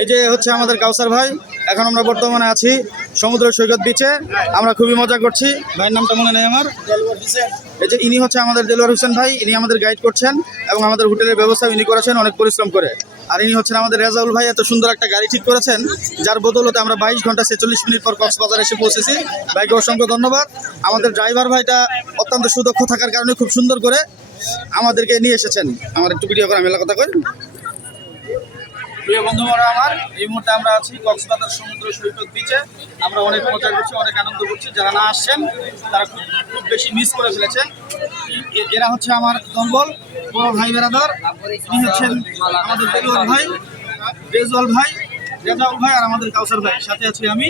এই যে হচ্ছে আমাদের কাউসার ভাই। এখন আমরা বর্তমানে আছি সমুদ্র সৈকত বিচে। আমরা খুবই মজা করছি। ভাইয়ের নামটা মনে নেই আমার। এই যে ইনি হচ্ছে আমাদের দেলোয়ার হোসেন ভাই। ইনি আমাদের গাইড করছেন এবং আমাদের হোটেলের ব্যবস্থা ইনি করেছেন অনেক পরিশ্রম করে। আর ইনি হচ্ছেন আমাদের রেজাউল ভাই। এত সুন্দর একটা গাড়ি ঠিক করেছেন, যার বদৌলতে আমরা 22 ঘন্টা 46 মিনিট পর কক্সবাজার এসে পৌঁছেছি। ভাইকে অসংখ্য ধন্যবাদ। আমাদের ড্রাইভার ভাইটা অত্যন্ত সুদক্ষ থাকার কারণে খুব সুন্দর করে আমাদেরকে নিয়ে এসেছেন। আমার একটু ভিডিও করে মেলা কথা কই। প্রিয় বন্ধুরা আমার, এই মুহূর্তে আমরা আছি কক্সবাজার সমুদ্র সৈকত বিচে। আমরা অনেক মজা করছি, অনেক আনন্দ করছি। যারা না আসছেন তারা খুব বেশি মিস করে ফেলেছেন। এরা হচ্ছে আমার দলবল, বড় ভাই বেরাদার। ইনি হচ্ছেন আমাদের দেলোয়ার ভাই, রেজাউল ভাই আর আমাদের কাউসার ভাই। সাথে আছি আমি।